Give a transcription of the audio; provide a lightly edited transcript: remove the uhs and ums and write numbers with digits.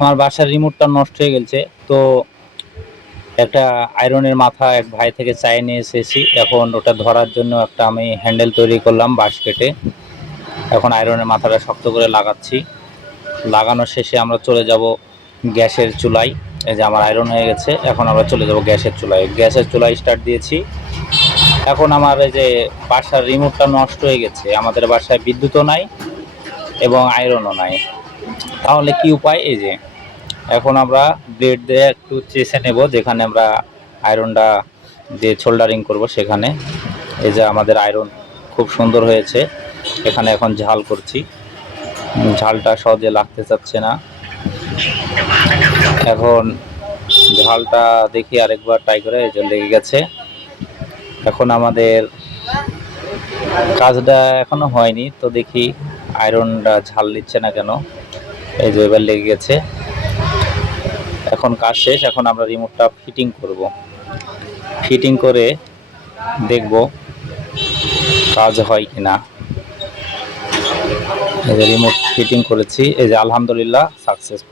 আমার বাসার রিমোটটা নষ্ট হয়ে গেছে, তো একটা আয়রনের মাথা এক ভাই থেকে চাই নিয়ে এসেছি। এখন ওটা ধরার জন্য একটা আমি হ্যান্ডেল তৈরি করলাম বাঁশ কেটে। এখন আয়রনের মাথাটা শক্ত করে লাগাচ্ছি। লাগানো শেষে আমরা চলে যাব গ্যাসের চুলায়। এই যে আমার আয়রন হয়ে গেছে, এখন আমরা চলে যাব গ্যাসের চুলায়। গ্যাসের চুলায় স্টার্ট দিয়েছি। এখন আমার এই যে বাসার রিমোটটা নষ্ট হয়ে গেছে, আমাদের বাসায় বিদ্যুৎও নাই এবং আয়রনও নাই। তাহলে কি উপায়? এই যে এখন আমরা ব্লেড দিয়ে একটু চেষে নেব, যেখানে আমরা আয়রনটা দিয়ে সোল্ডারিং করব সেখানে। এই যে আমাদের আয়রন খুব সুন্দর হয়েছে। এখানে এখন ঝাল করছি, ঝালটা সহজে লাগতে চাচ্ছে না। এখন ঝালটা দেখি আরেকবার ট্রাই করে, এই যে লেগে গেছে। এখন আমাদের কাজটা এখনো হয়নি, তো দেখি আয়রনটা ঝাল নিচ্ছে না কেন। এই যে এবার লেগে গেছে। এখন কাজ শেষ, এখন আমরা রিমোটটা ফিটিং করব। ফিটিং করে দেখব কাজ হয় কিনা। এই যে রিমোট ফিটিং করেছি, এই যে আলহামদুলিল্লাহ সাকসেস।